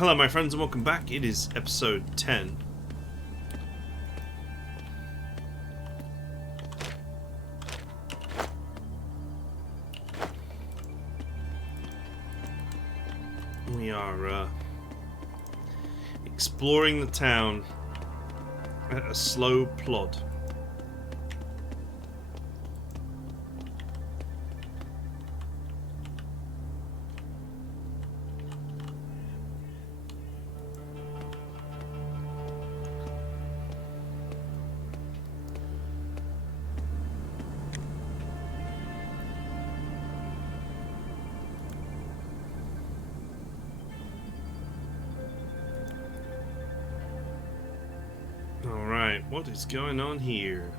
Hello my friends and welcome back. It is episode 10. We are exploring the town at a slow plod. Alright, what is going on here?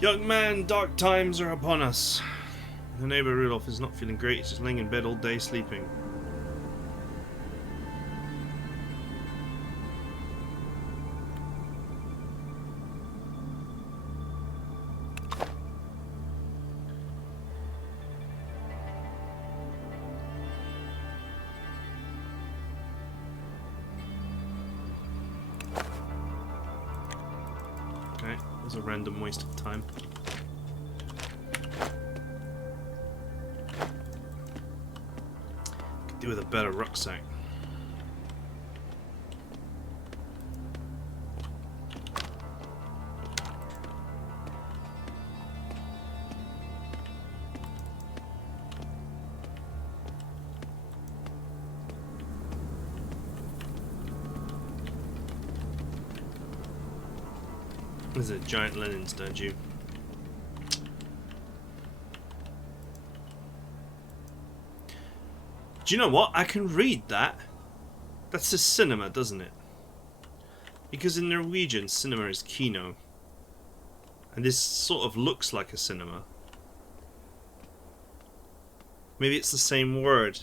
Young man, dark times are upon us. The neighbor Rudolph is not feeling great, he's just laying in bed all day sleeping. Okay, that was a random waste of time. Could do with a better rucksack. There's a giant Lenin statue. Do you know what? I can read that. That says cinema, doesn't it? Because in Norwegian, cinema is kino. And this sort of looks like a cinema. Maybe it's the same word,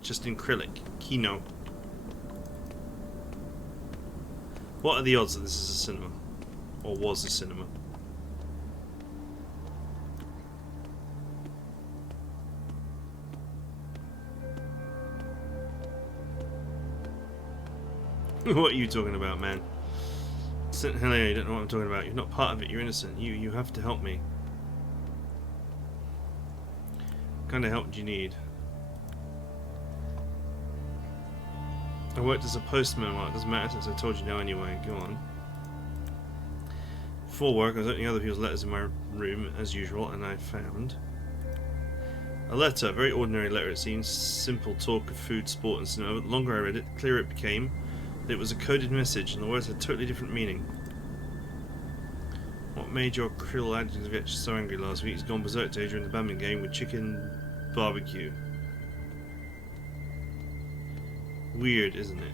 just in Cyrillic. Kino. What are the odds that this is a cinema? Or was a cinema? What are you talking about, man? Hello, you don't know what I'm talking about. You're not part of it. You're innocent. You have to help me. What kind of help do you need? I worked as a postman. Well, it doesn't matter since I told you now anyway. Go on. Before work, I was opening other people's letters in my room, as usual, and I found a letter. A very ordinary letter, it seems. Simple talk of food, sport, and cinema. But the longer I read it, the clearer it became. It was a coded message, and the words had totally different meaning. What made your krill adjective get so angry last week? He's gone berserk today during the badminton game with chicken barbecue. Weird, isn't it?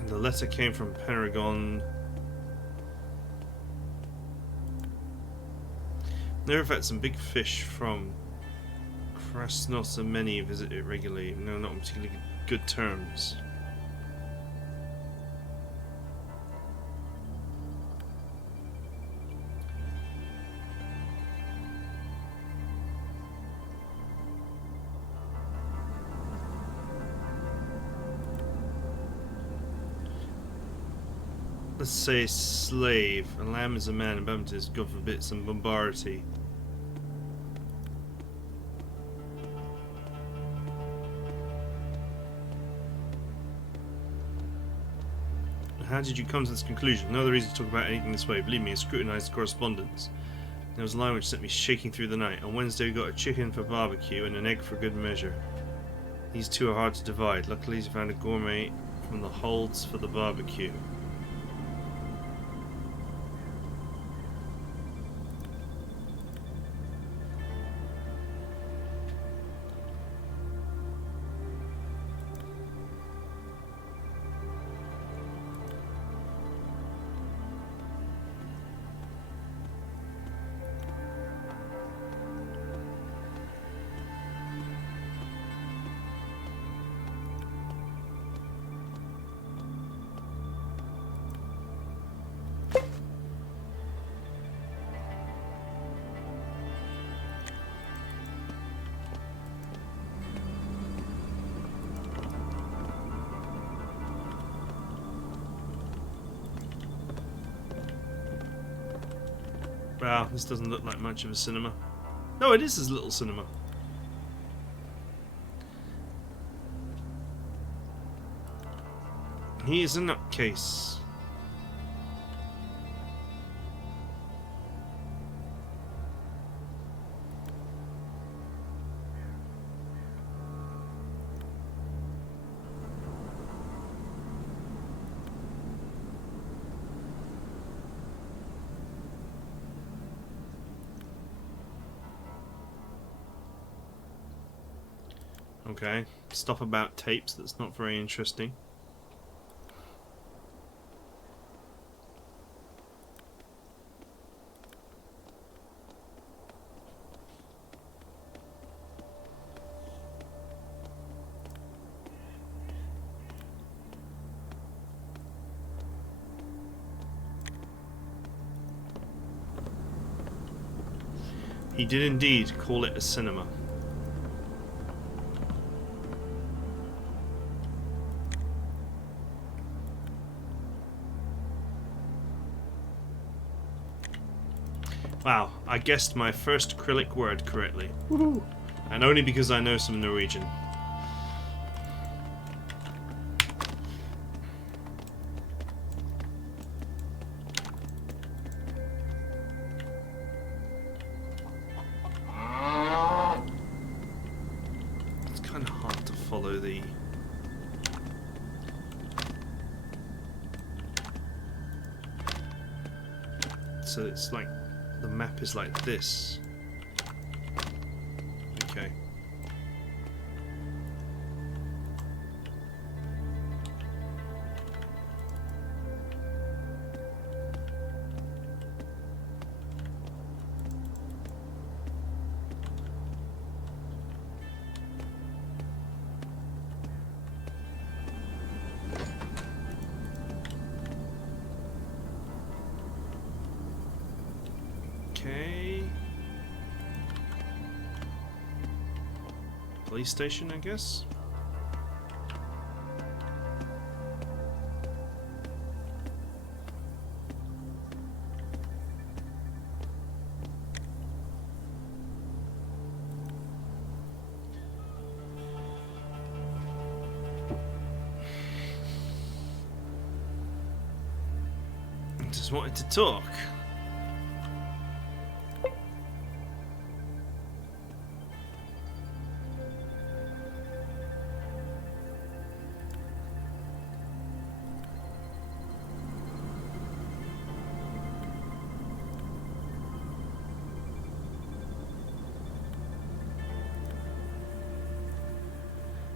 And the letter came from Paragon. Never had some big fish from Krasnos and many visit it regularly. No, not on particularly good terms. Let's say slave. A lamb is a man, and badminton is, God forbid, some barbarity. How did you come to this conclusion? No other reason to talk about anything this way. Believe me, I scrutinised the correspondence. There was a line which sent me shaking through the night. On Wednesday we got a chicken for barbecue and an egg for good measure. These two are hard to divide. Luckily he found a gourmet from the holds for the barbecue. Wow, this doesn't look like much of a cinema. No, it is his little cinema. He is a nutcase. Okay, stuff about tapes that's not very interesting. He did indeed call it a cinema. Wow, I guessed my first acrylic word correctly. Woohoo! And only because I know some Norwegian. It's kind of hard to follow the... So it's like... The map is like this. Okay. Okay. Police station, I guess. Just wanted to talk.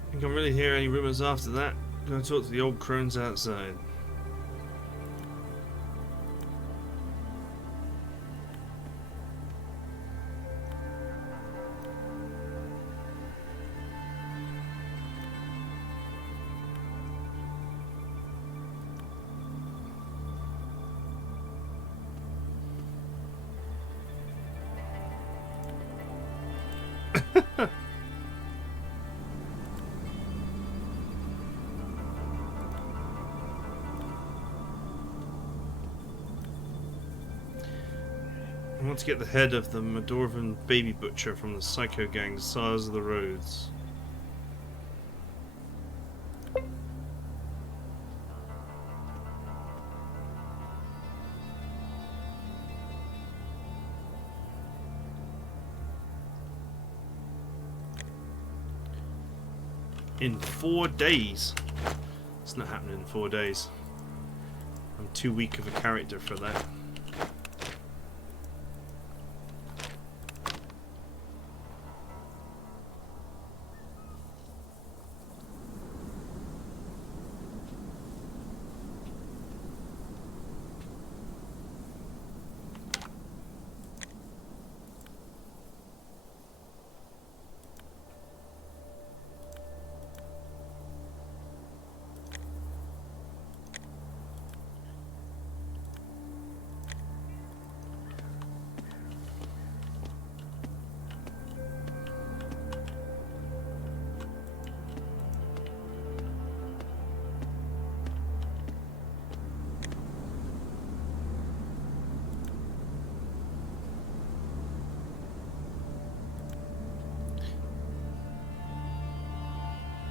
I can't really hear any rumours after that. Gonna talk to the old crones outside. I want to get the head of the Madorvan baby butcher from the psycho gang Sars of the Roads. In 4 days. It's not happening in 4 days. I'm too weak of a character for that.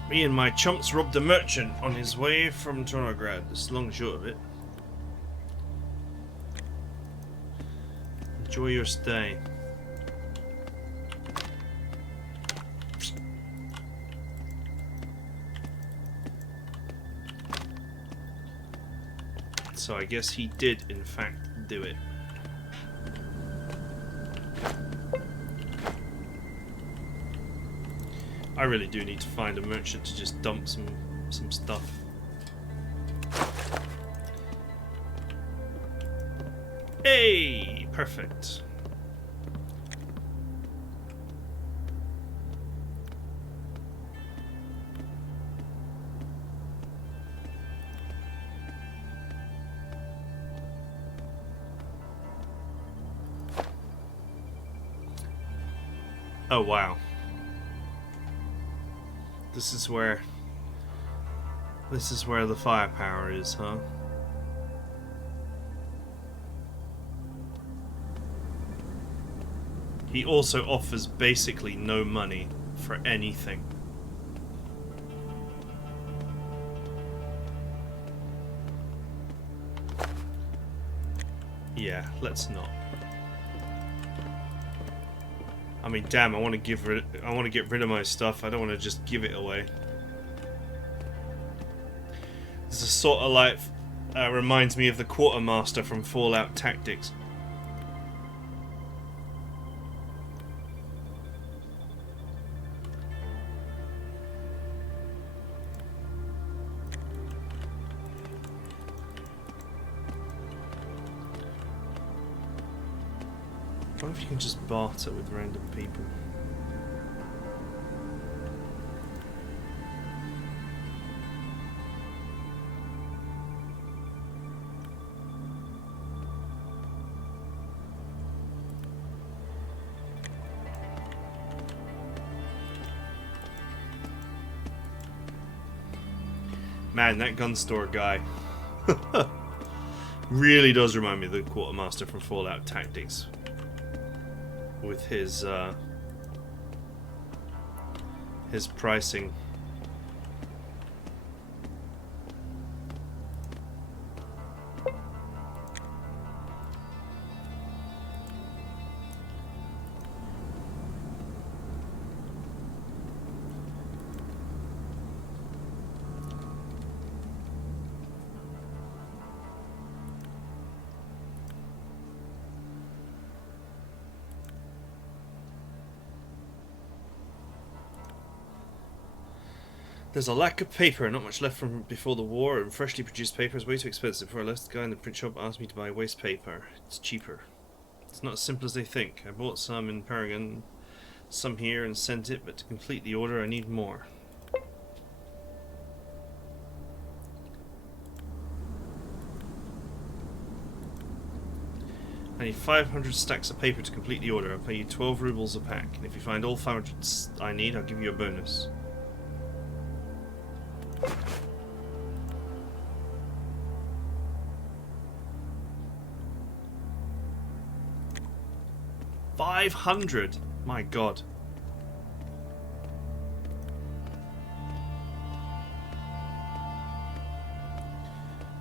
Me and my chumps robbed a merchant on his way from Tornograd. That's the long and short of it. Enjoy your stay. So I guess he did, in fact, do it. I really do need to find a merchant to just dump some stuff. Hey! Perfect. Oh wow. This is where the firepower is, huh? He also offers basically no money for anything. Yeah, let's not. I mean, damn! I want to get rid of my stuff. I don't want to just give it away. This is sort of like reminds me of the quartermaster from Fallout Tactics. I wonder if you can just barter with random people. Man, that gun store guy really does remind me of the quartermaster from Fallout Tactics. With his pricing. There's a lack of paper, not much left from before the war, and freshly produced paper is way too expensive. Before I left, the guy in the print shop asked me to buy waste paper. It's cheaper. It's not as simple as they think. I bought some in Paragon, some here, and sent it, but to complete the order I need more. I need 500 stacks of paper to complete the order. I'll pay you 12 rubles a pack, and if you find all 500 I need, I'll give you a bonus. $500! My god.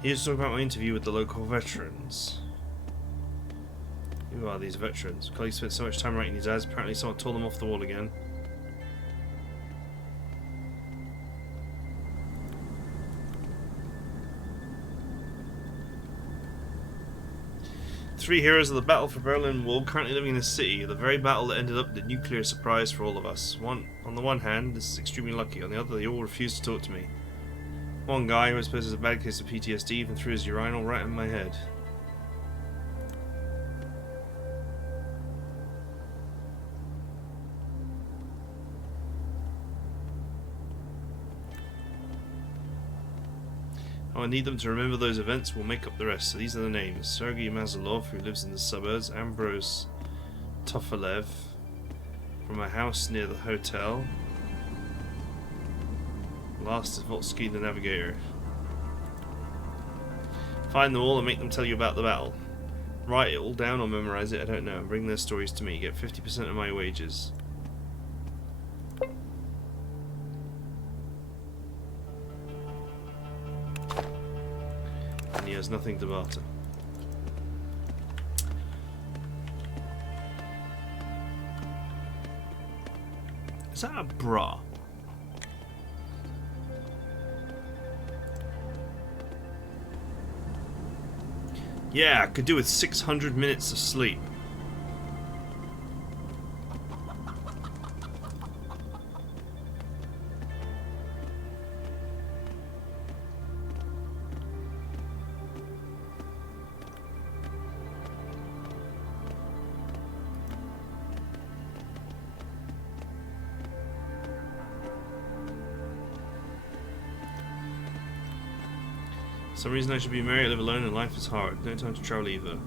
Here's talk about my interview with the local veterans. Who are these veterans? Colleagues spent so much time writing these ads, apparently someone tore them off the wall again. Three heroes of the battle for Berlin Wall currently living in the city, the very battle that ended up the nuclear surprise for all of us. On the one hand, this is extremely lucky. On the other, they all refused to talk to me. One guy, who I suppose is a bad case of PTSD, even threw his urinal right in my head. I need them to remember those events. We'll make up the rest. So these are the names: Sergei Mazalov, who lives in the suburbs; Ambrose Tofalev, from a house near the hotel. Last is Volsky the Navigator. Find them all and make them tell you about the battle. Write it all down or memorize it, I don't know, and bring their stories to me. Get 50% of my wages. there's nothing to barter. Is that a bra? Yeah, I could do with 600 minutes of sleep. For some reason I should be married, live alone, and life is hard. No time to travel either.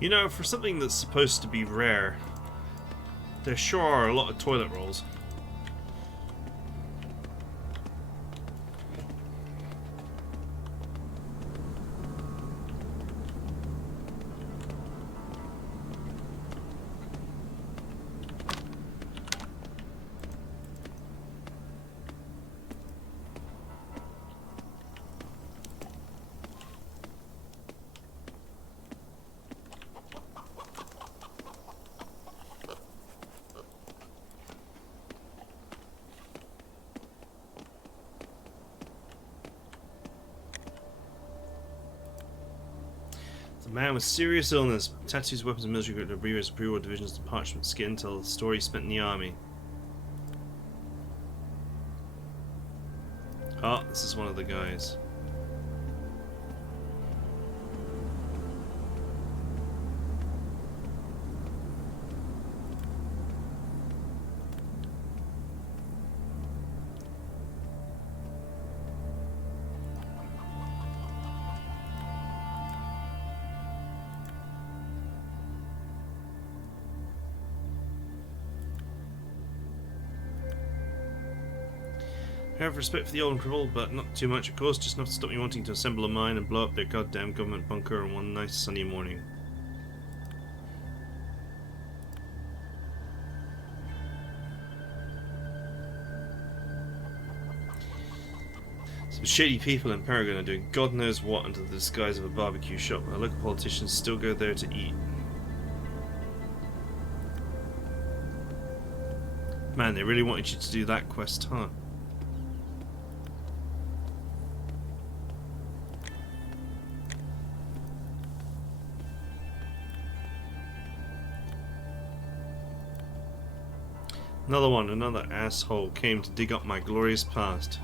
You know, for something that's supposed to be rare, there sure are a lot of toilet rolls. A man with serious illness, tattoos, weapons, and military equipment, abbreviated pre-war divisions to parchment skin, tell the story spent in the army. Oh, this is one of the guys. I have respect for the old and crippled, but not too much, of course, just enough to stop me wanting to assemble a mine and blow up their goddamn government bunker on one nice sunny morning. Some shady people in Paragon are doing God knows what under the disguise of a barbecue shop. Our local politicians still go there to eat. Man, they really wanted you to do that quest, huh? Another one, another asshole came to dig up my glorious past.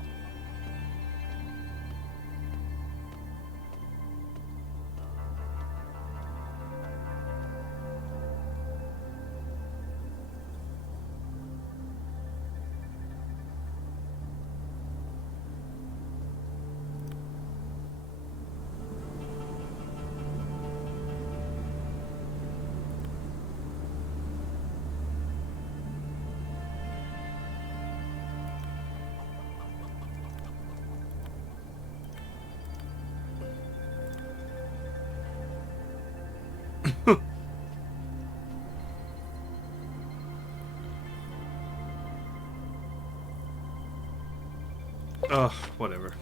Ugh, whatever.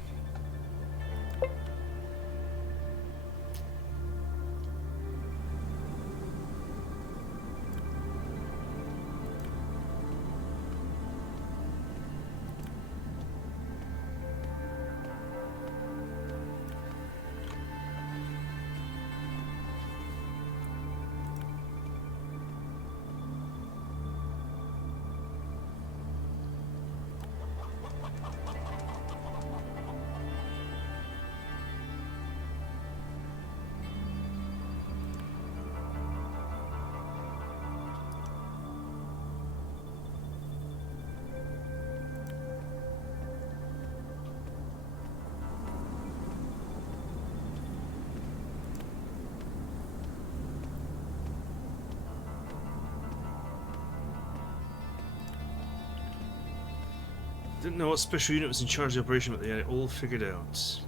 Didn't know what special unit was in charge of the operation, but they had it all figured out.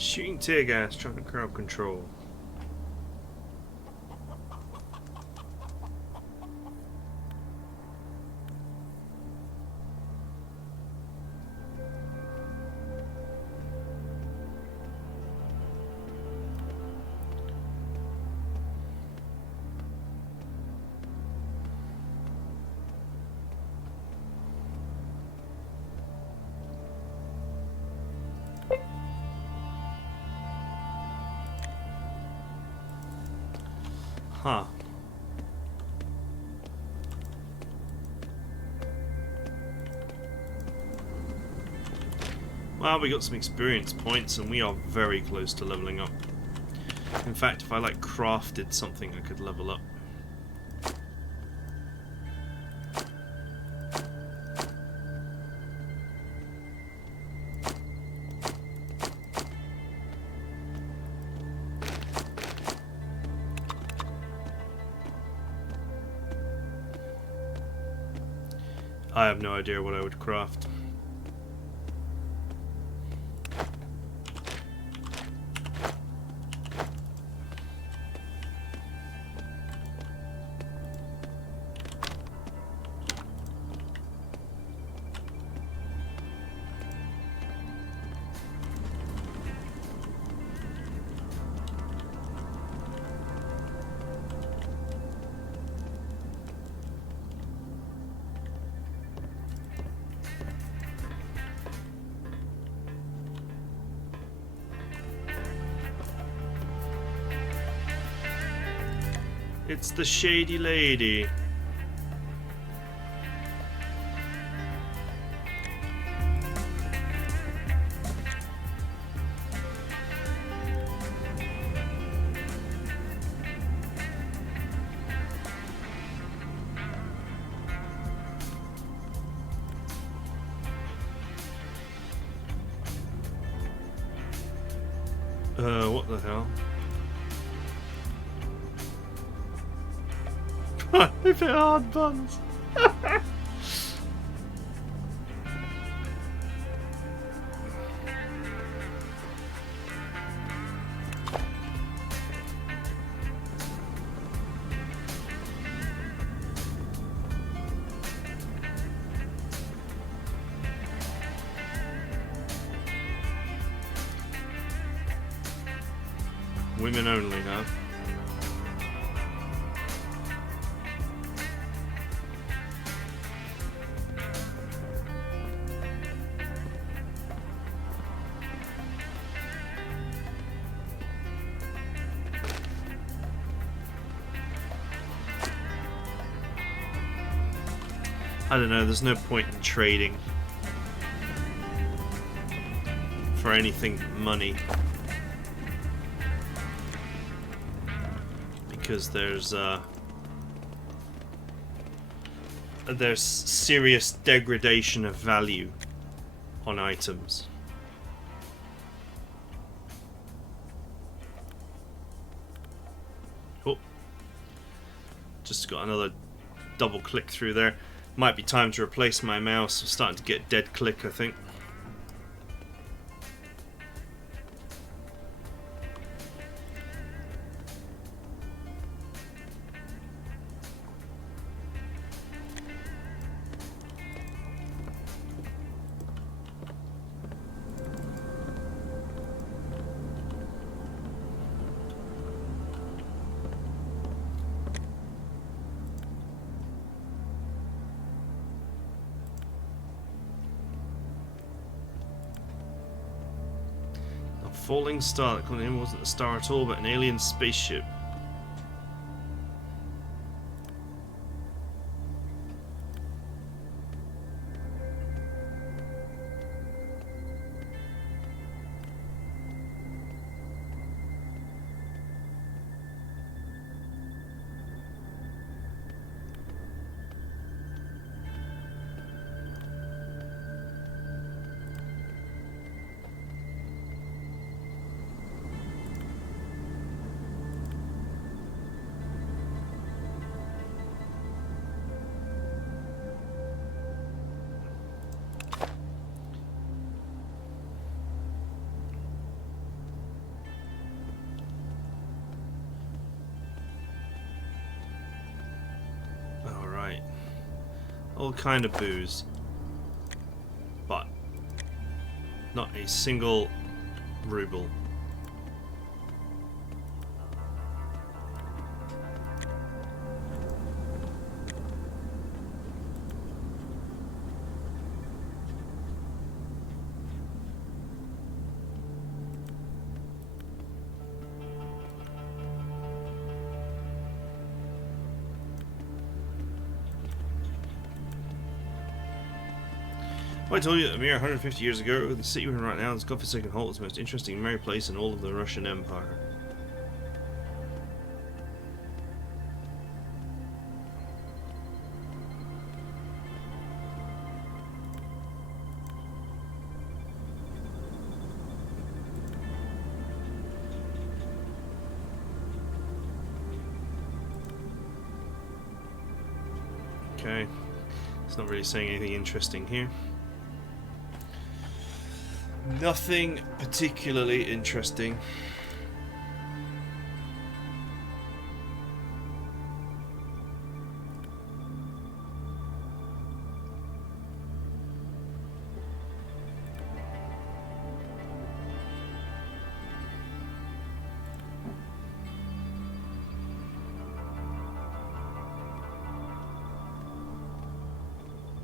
Shooting tear gas, trying to crowd control. Huh. Well, we got some experience points and we are very close to leveling up. In fact, if I like crafted something, I could level up. I have no idea what I would craft. It's the shady lady. What the hell? If it hard buns. Women only, huh? I don't know, there's no point in trading for anything but money. Because there's serious degradation of value on items. Oh, just got another double click through there. Might be time to replace my mouse. I'm starting to get dead click, I think. Falling star that coming in wasn't a star at all, but an alien spaceship. All kind of booze. But not a single ruble. I told you that a mere 150 years ago, the city we're in right now, this godforsaken hole, is the most interesting and merry place in all of the Russian Empire. Okay, it's not really saying anything interesting here. Nothing particularly interesting.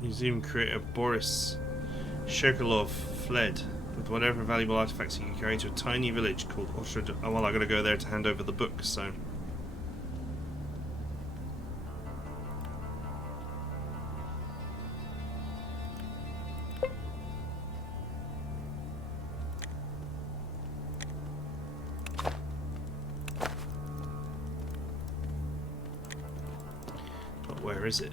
Museum creator Boris Shekelov fled with whatever valuable artifacts he could carry to a tiny village called Oskar. Oh well, I gotta go there to hand over the book, so. But where is it?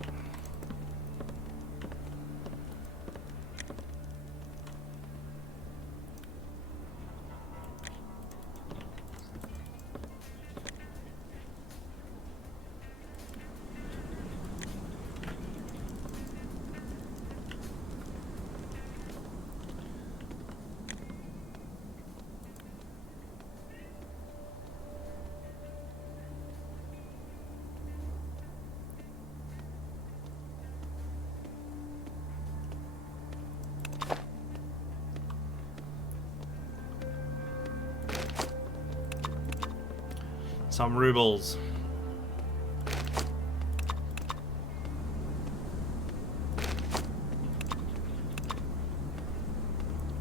Some rubles.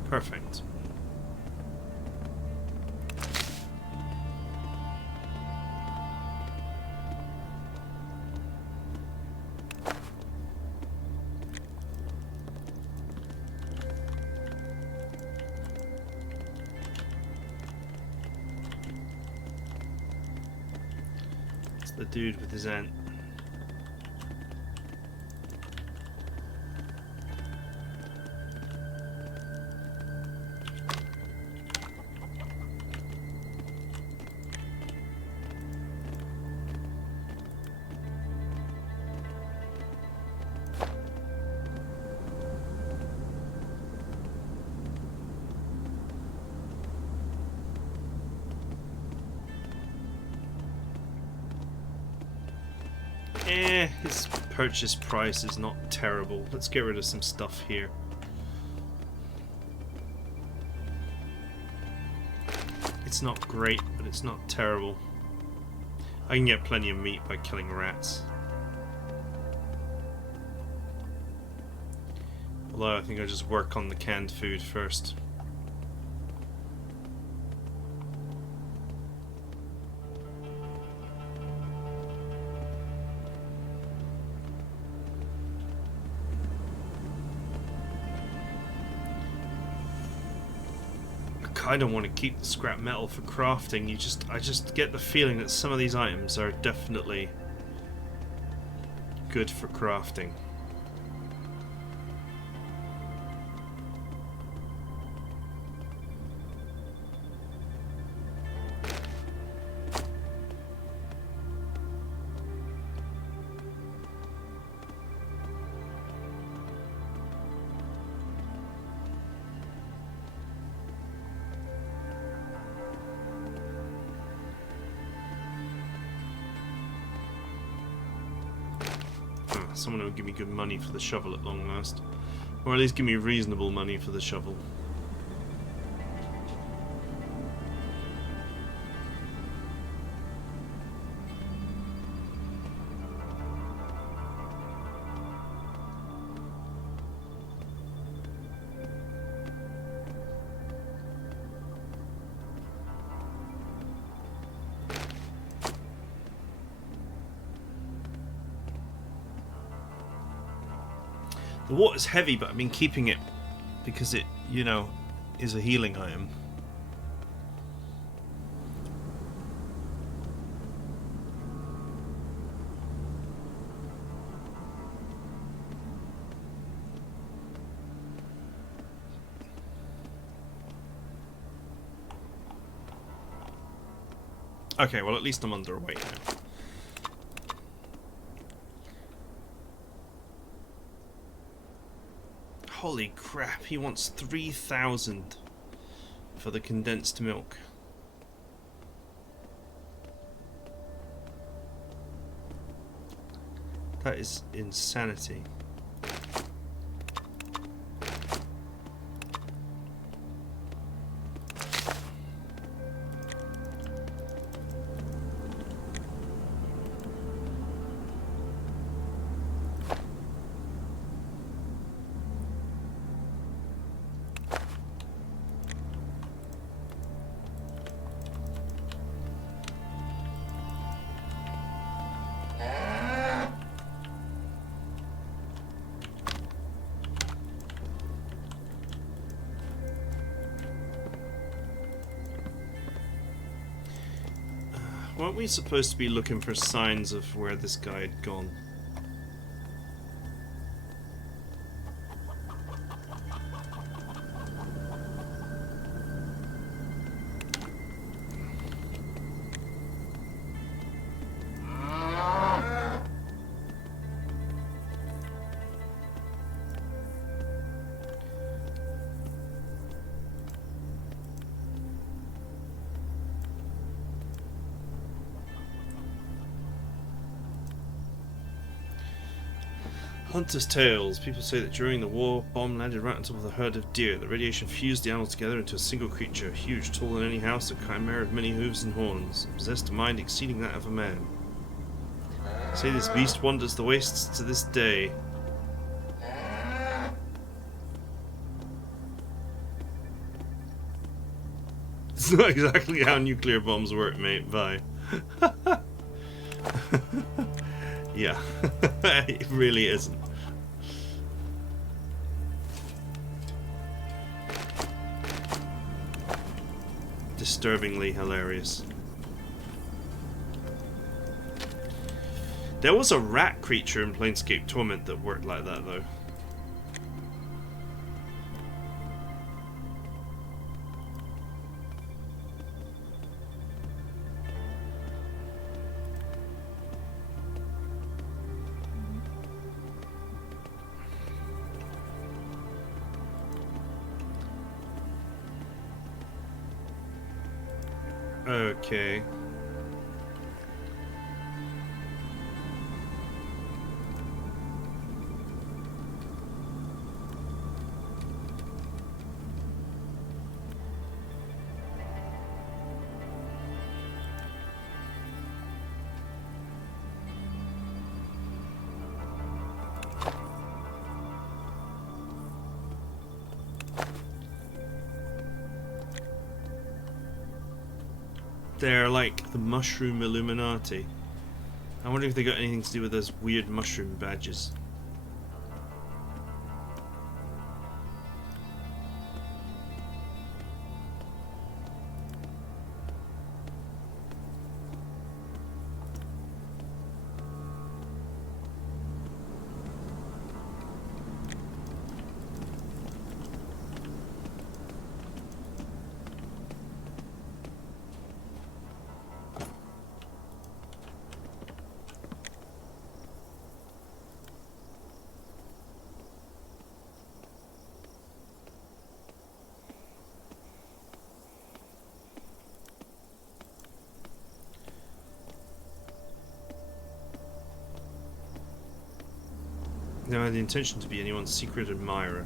Perfect. The dude with his aunt. His purchase price is not terrible. Let's get rid of some stuff here. It's not great, but it's not terrible. I can get plenty of meat by killing rats. Although I think I'll just work on the canned food first. I don't want to keep the scrap metal for crafting. I just get the feeling that some of these items are definitely good for crafting. someone who would give me good money for the shovel at long last. Or at least give me reasonable money for the shovel. The water's heavy, but I've been keeping it because it, you know, is a healing item. Okay, well at least I'm underweight now. Holy crap, he wants 3,000 for the condensed milk. That is insanity. Weren't we supposed to be looking for signs of where this guy had gone? Hunter's tales. People say that during the war, a bomb landed right on top of the herd of deer. The radiation fused the animals together into a single creature, huge, taller than any house, a chimera of many hooves and horns, possessed a mind exceeding that of a man. Say this beast wanders the wastes to this day. It's not exactly how nuclear bombs work, mate. Bye. Yeah, it really isn't. Disturbingly hilarious. There was a rat creature in Planescape Torment that worked like that, though. Okay. They're like the Mushroom Illuminati. I wonder if they got anything to do with those weird mushroom badges. Never had the intention to be anyone's secret admirer.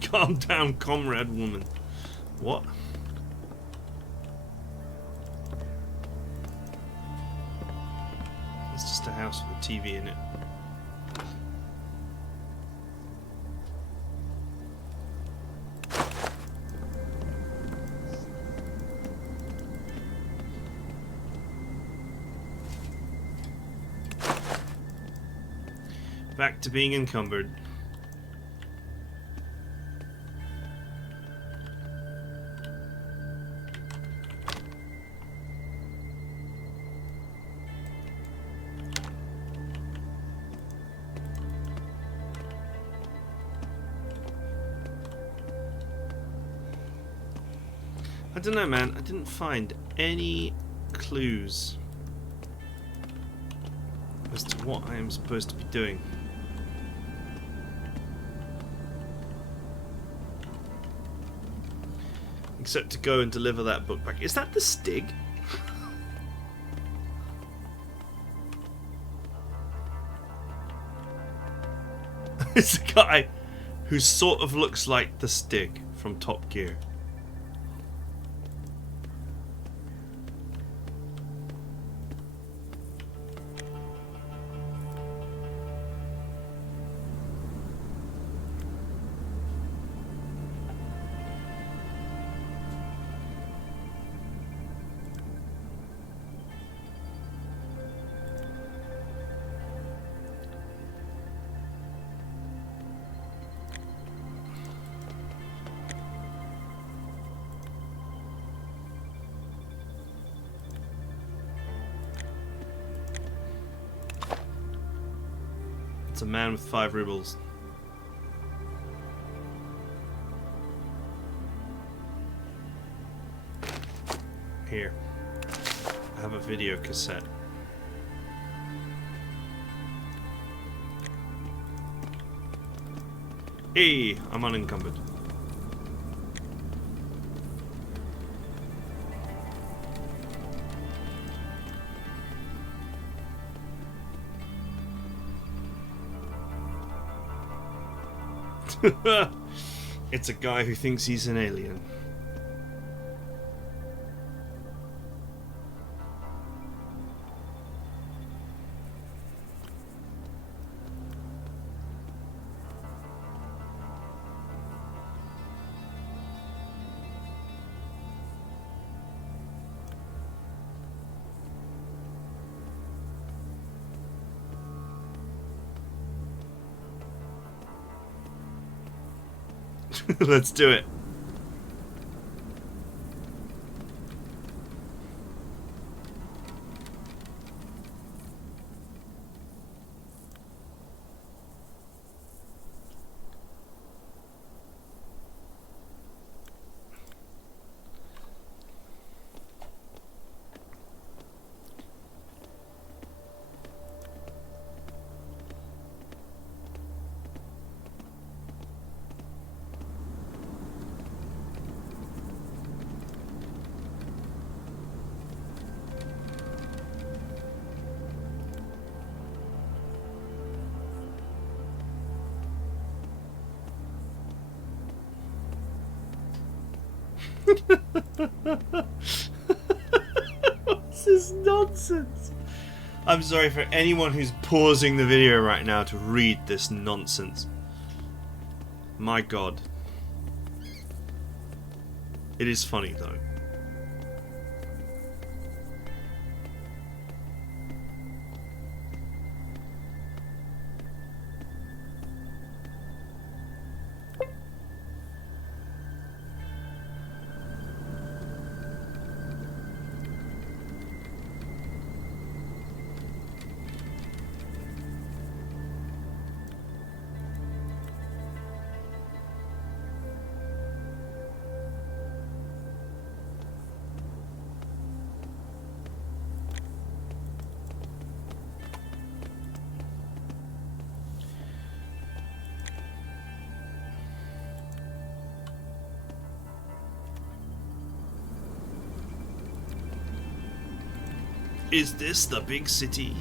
Calm down, comrade woman. What? It's just a house with a TV in it. Back to being encumbered. I don't know, man. I didn't find any clues as to what I am supposed to be doing. Except to go and deliver that book back. Is that the Stig? It's a guy who sort of looks like the Stig from Top Gear. It's a man with 5 rubles. Here. I have a video cassette. Hey, I'm unencumbered. It's a guy who thinks he's an alien. Let's do it. What's this nonsense? I'm sorry for anyone who's pausing the video right now to read this nonsense. My God. It is funny though. Is this the big city?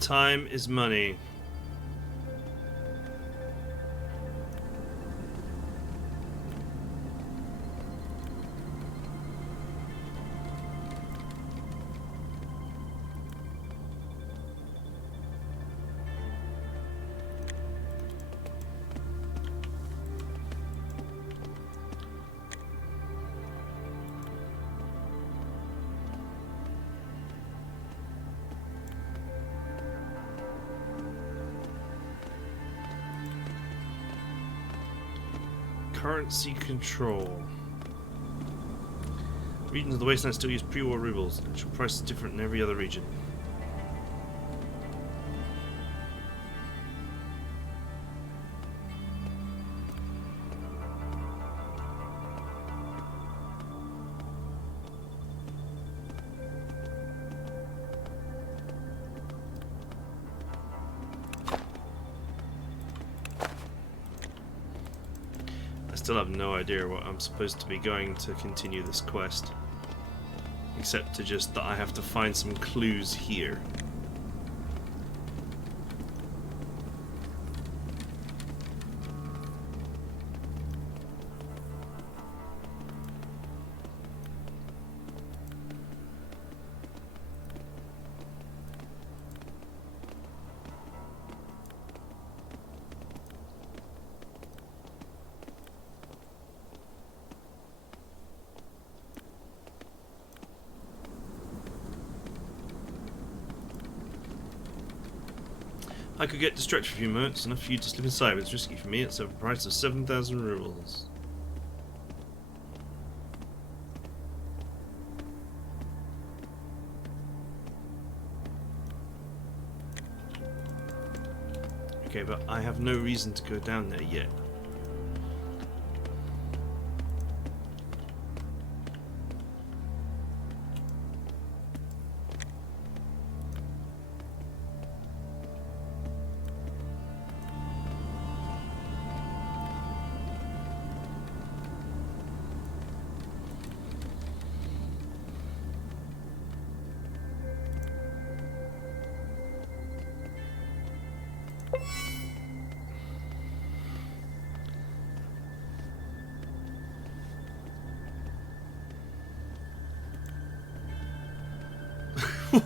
Time is money. Currency control. Regions of the wasteland still use pre-war rubles. Actual price is different in every other region. I still have no idea what I'm supposed to be going to continue this quest. Except to just that I have to find some clues here. I could get distracted for a few moments, enough for you to slip inside, but it's risky for me. It's a price of 7,000 rubles. Okay, but I have no reason to go down there yet.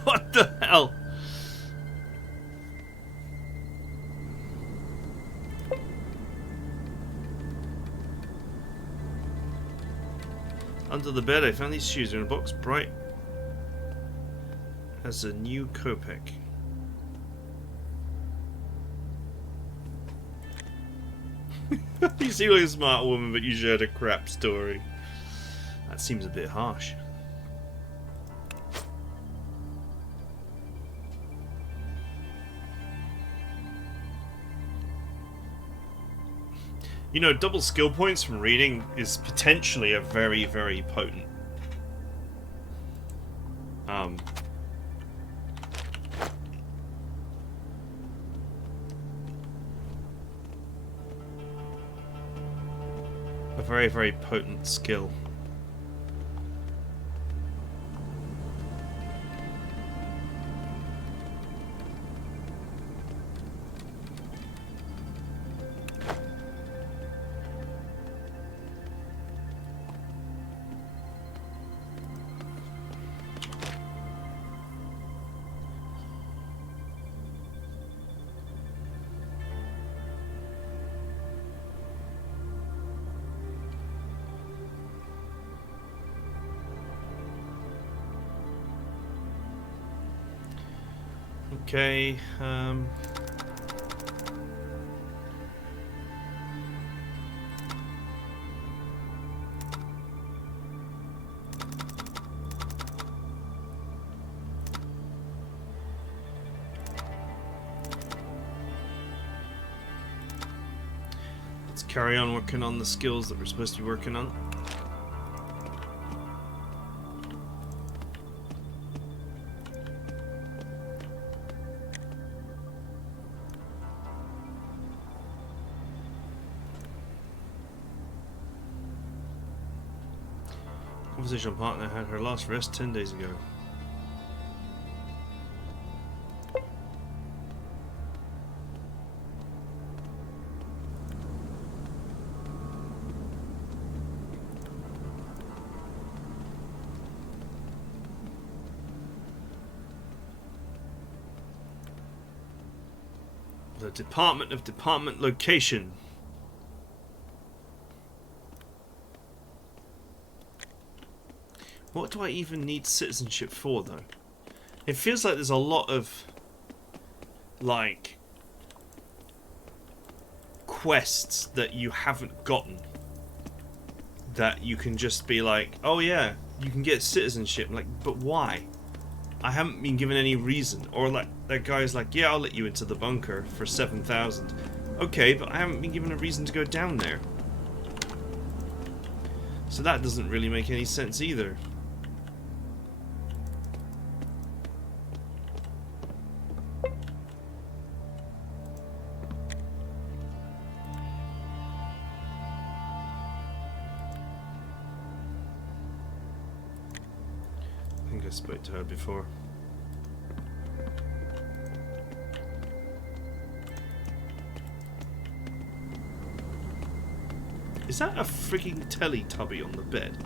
What the hell? Under the bed, I found these shoes. They're in a box, bright as a new kopeck. You seem like a smart woman, but you shared a crap story. That seems a bit harsh. You know, double skill points from reading is potentially a very, very potent. A very, very potent skill. Okay, carry on working on the skills that we're supposed to be working on. Conversational partner had her last rest 10 days ago. The Department of Department Location. What do I even need citizenship for, though? It feels like there's a lot of, like, quests that you haven't gotten. That you can just be like, oh yeah, you can get citizenship. Like, but why? I haven't been given any reason. Or like, that guy's like, yeah, I'll let you into the bunker for 7,000. Okay, but I haven't been given a reason to go down there. So that doesn't really make any sense either. I spoke to her before. Is that a freaking Teletubby on the bed?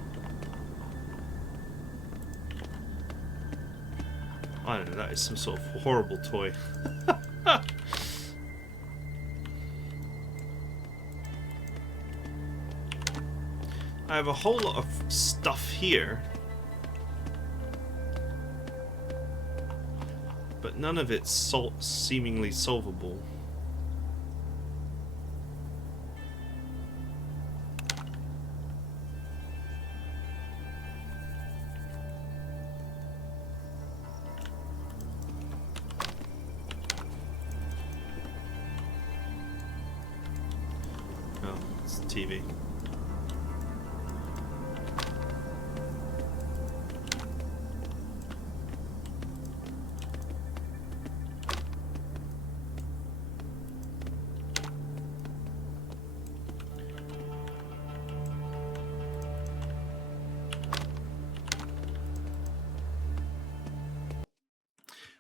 I don't know, that is some sort of horrible toy. I have a whole lot of stuff here. But none of it's seemingly solvable. Oh, it's the TV.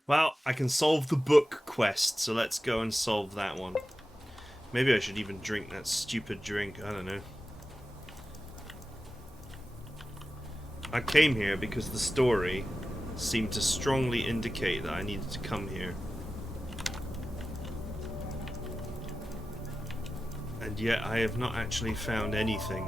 Well, I can solve the book quest, so let's go and solve that one. Maybe I should even drink that stupid drink, I don't know. I came here because the story seemed to strongly indicate that I needed to come here. And yet I have not actually found anything.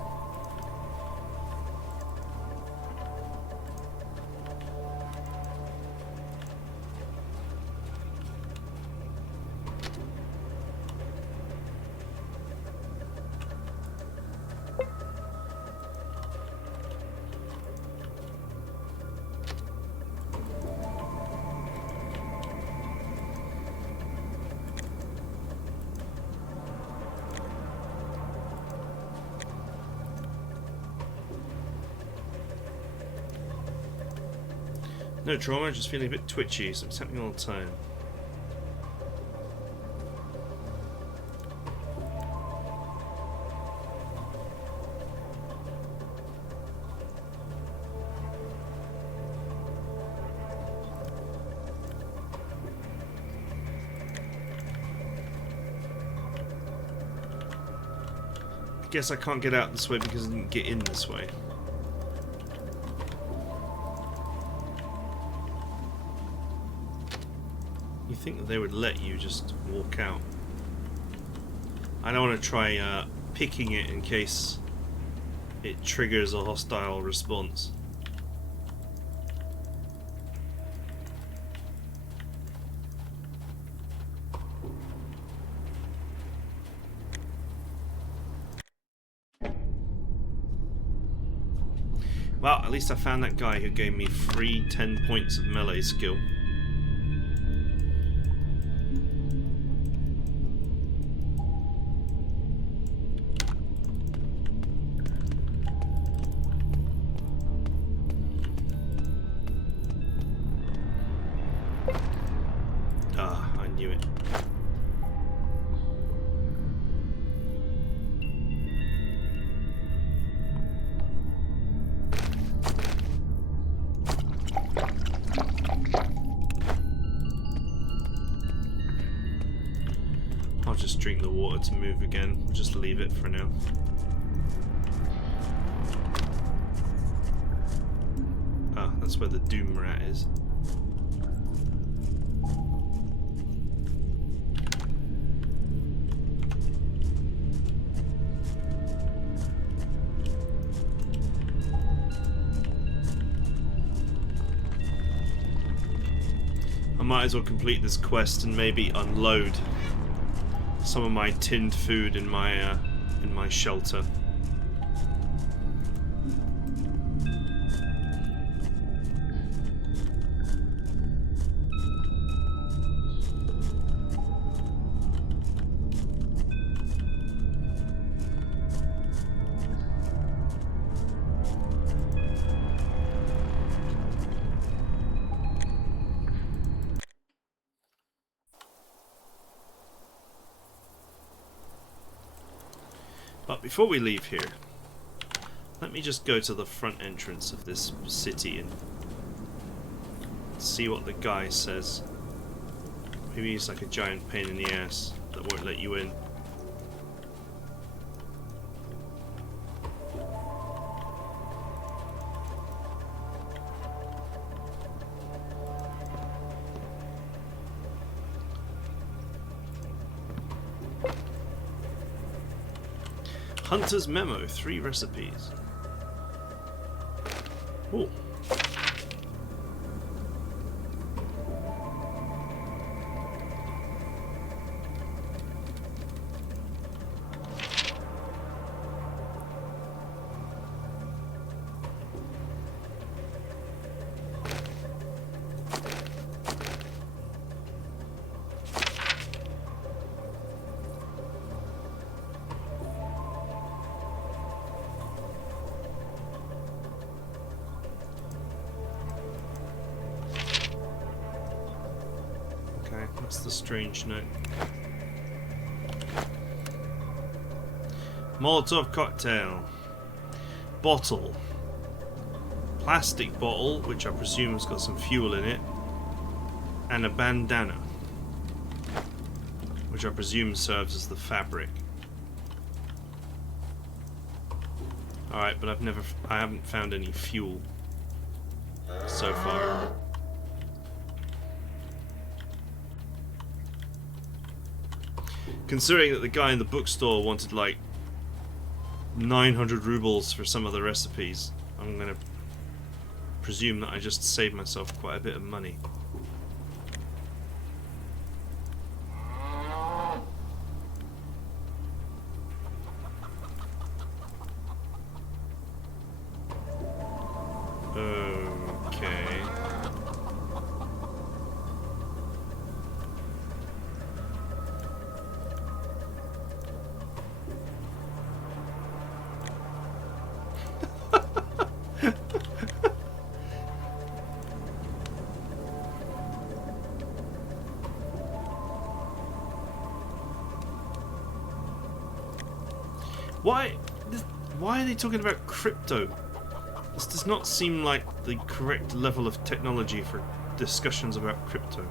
No trauma, just feeling a bit twitchy, so it's happening all the time. I guess I can't get out this way because I didn't get in this way. You think that they would let you just walk out. I don't want to try picking it in case it triggers a hostile response. Well, at least I found that guy who gave me free 10 points of melee skill. drink the water to move again. We'll just leave it for now. Ah, that's where the Doom Rat is. I might as well complete this quest and maybe unload some of my tinned food in my shelter. But before we leave here, let me just go to the front entrance of this city and see what the guy says. Maybe he's like a giant pain in the ass that won't let you in. Hunter's Memo, 3 recipes. Oh. That's the strange note. Molotov cocktail. Bottle. Plastic bottle, which I presume has got some fuel in it. And a bandana, which I presume serves as the fabric. Alright, but I haven't found any fuel so far. Considering that the guy in the bookstore wanted like 900 rubles for some of the recipes, I'm gonna presume that I just saved myself quite a bit of money. Okay. Why are they talking about crypto? This does not seem like the correct level of technology for discussions about crypto.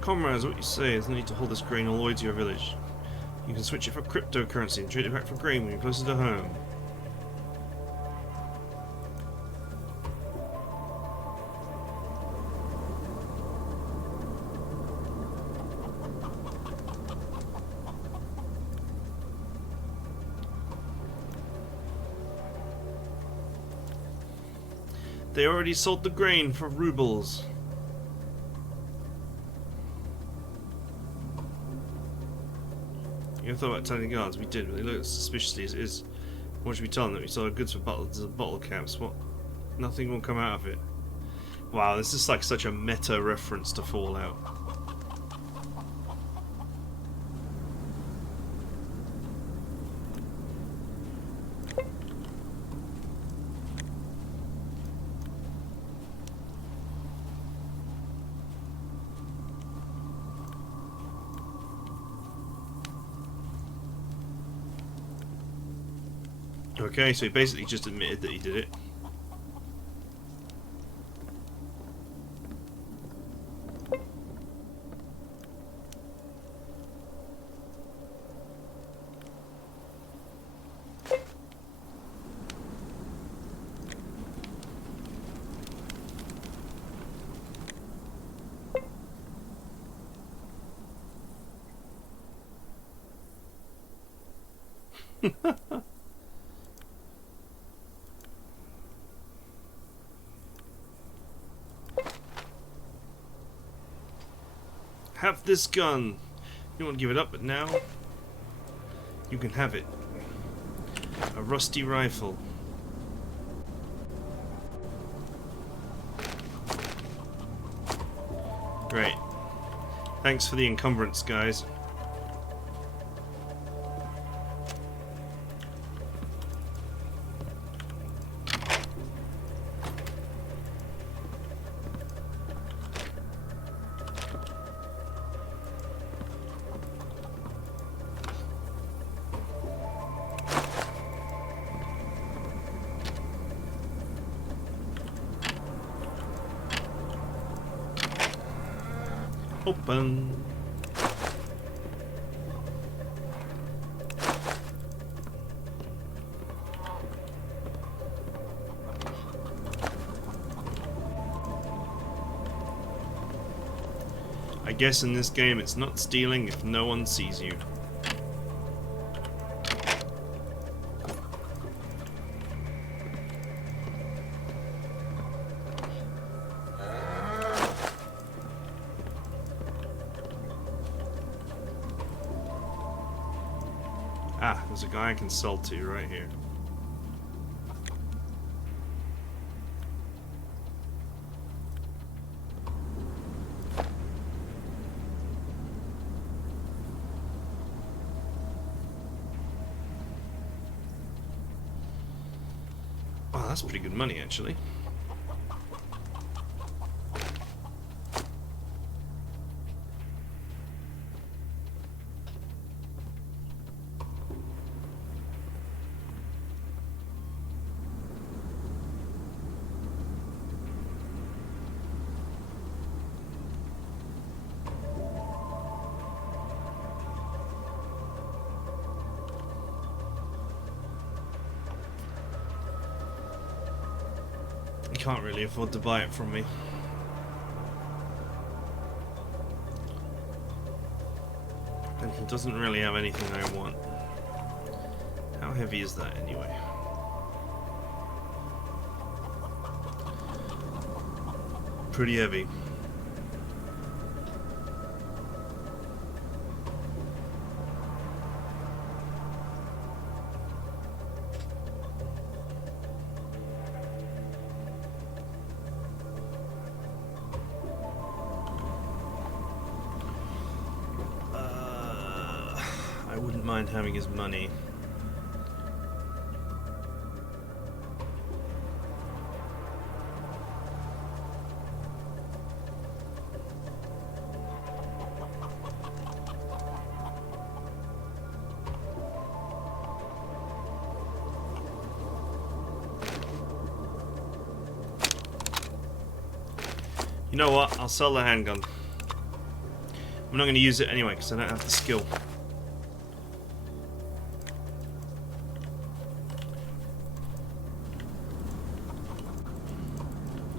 Comrades, what you say is no need to hold this grain all the way to your village. You can switch it for cryptocurrency and trade it back for grain when you're closer to home. They already sold the grain for rubles. You ever thought about telling the guards? We did, but they looked suspiciously as it is. What should we tell them? That we sold goods for bottle caps? What? Nothing will come out of it. Wow, this is like such a meta reference to Fallout. Okay, so he basically just admitted that he did it. Have this gun. You won't give it up, but now you can have it. A rusty rifle. Great. Thanks for the encumbrance, guys. Open. I guess in this game it's not stealing if no one sees you. Ah, there's a guy I can sell to right here. Wow, that's pretty good money, actually. You can't really afford to buy it from me. And it doesn't really have anything I want. How heavy is that anyway? Pretty heavy. I wouldn't mind having his money. You know what? I'll sell the handgun. I'm not going to use it anyway because I don't have the skill.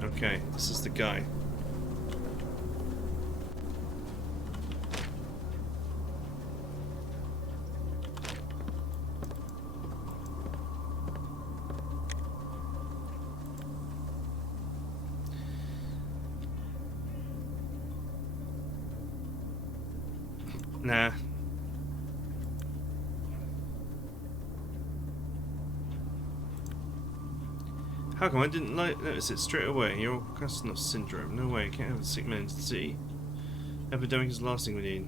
Okay, this is the guy. Nah. How come I didn't notice it straight away? You're Krasnov syndrome. No way, I can't have a sick man in the city. Epidemic is the last thing we need.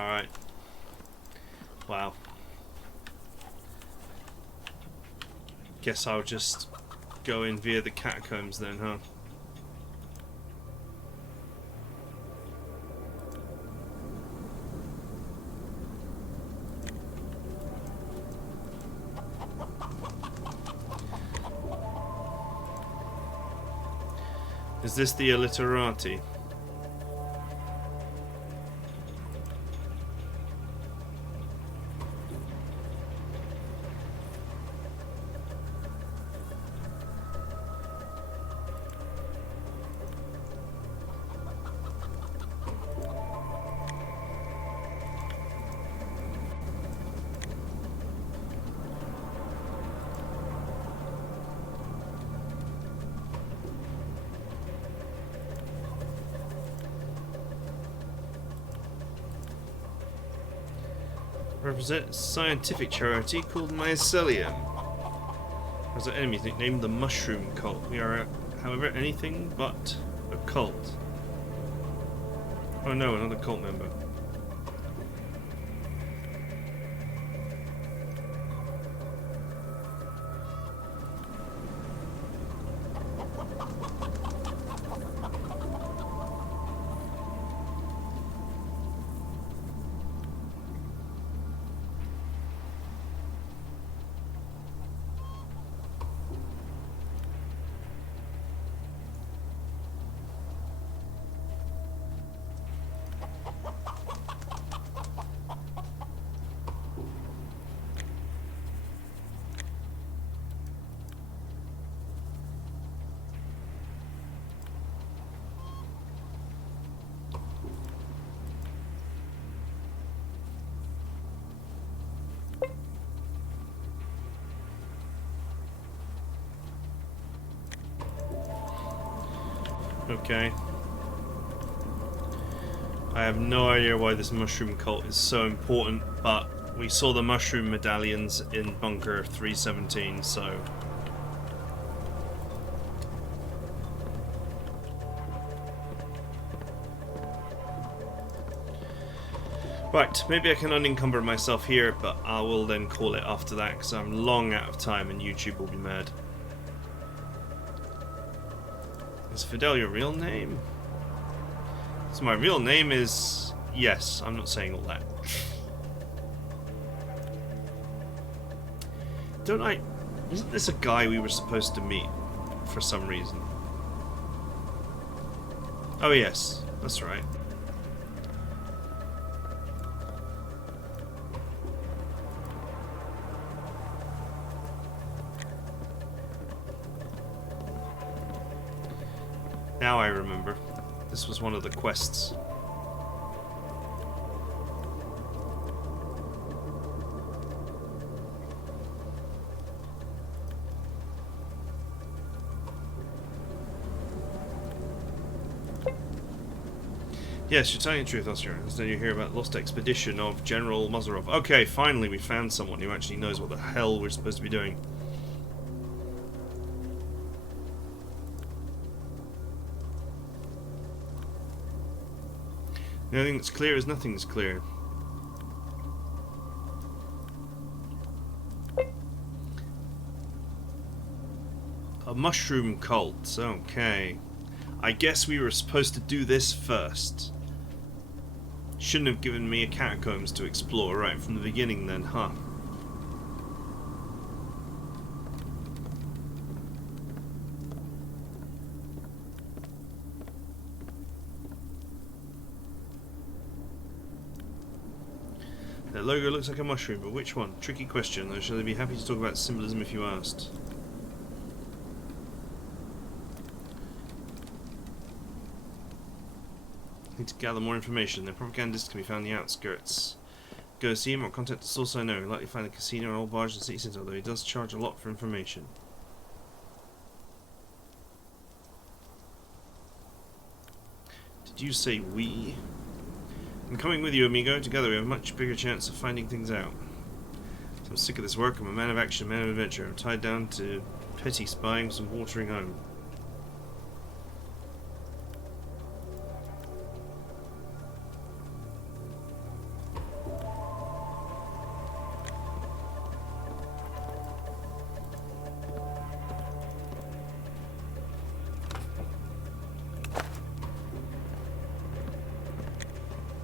Alright. Wow. Guess I'll just go in via the catacombs then, huh? Is this the illiterati? Represent a scientific charity called Mycelium. As our enemies nicknamed the Mushroom Cult. We are, however, anything but a cult. Oh no, another cult member. Okay. I have no idea why this mushroom cult is so important, but we saw the mushroom medallions in Bunker 317, so... Right, maybe I can unencumber myself here, but I will then call it after that, because I'm long out of time and YouTube will be mad. Is Fidel your real name? So my real name is... Yes, I'm not saying all that. Don't I... Isn't this a guy we were supposed to meet for some reason? Oh yes, that's right. Now I remember. This was one of the quests. Yes, you're telling the truth, Oskar. Instead you hear about lost expedition of General Mazarov. Okay, finally we found someone who actually knows what the hell we're supposed to be doing. The only thing that's clear is nothing's clear. A mushroom cult, okay. I guess we were supposed to do this first. Shouldn't have given me a catacombs to explore right from the beginning then, huh? That logo looks like a mushroom, but which one? Tricky question, though. Shall I be happy to talk about symbolism if you asked? Need to gather more information. The propagandists can be found in the outskirts. Go see him or contact the source I know. Likely find a casino or old barge in the city centre, although he does charge a lot for information. Did you say we? I'm coming with you, amigo. Together we have a much bigger chance of finding things out. So I'm sick of this work. I'm a man of action, a man of adventure. I'm tied down to petty spying with some watering home.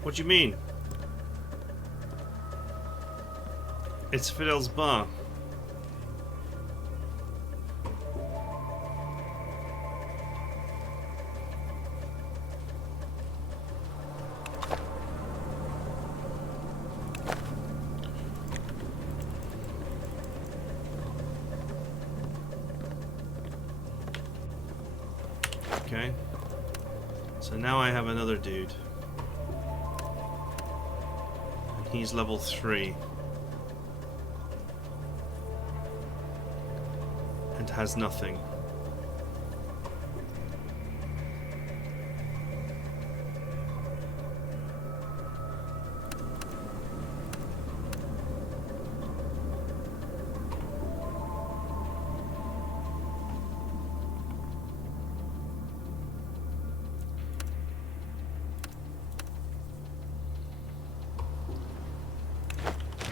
What do you mean? It's Fidel's bar. Okay. So now I have another dude. And he's level 3. And has nothing.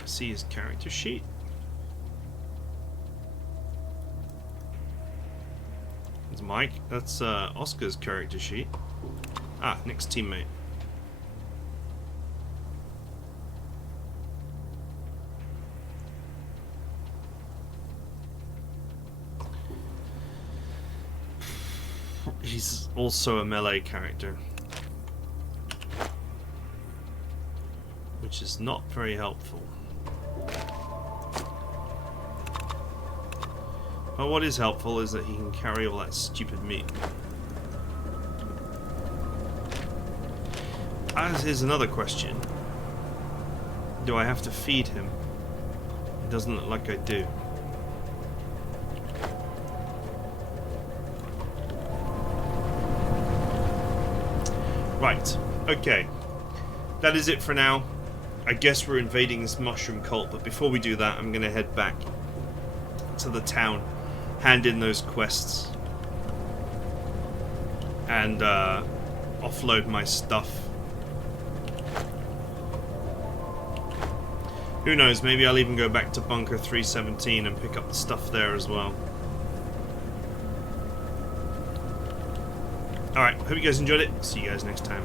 See his character sheet. It's Mike. That's Oscar's character sheet. Ah, next teammate. He's also a melee character, which is not very helpful. But what is helpful is that he can carry all that stupid meat. As here's another question. Do I have to feed him? It doesn't look like I do. Right, okay. That is it for now. I guess we're invading this mushroom cult, but before we do that, I'm going to head back to the town, hand in those quests, and offload my stuff. Who knows, maybe I'll even go back to Bunker 317 and pick up the stuff there as well. Alright, hope you guys enjoyed it. See you guys next time.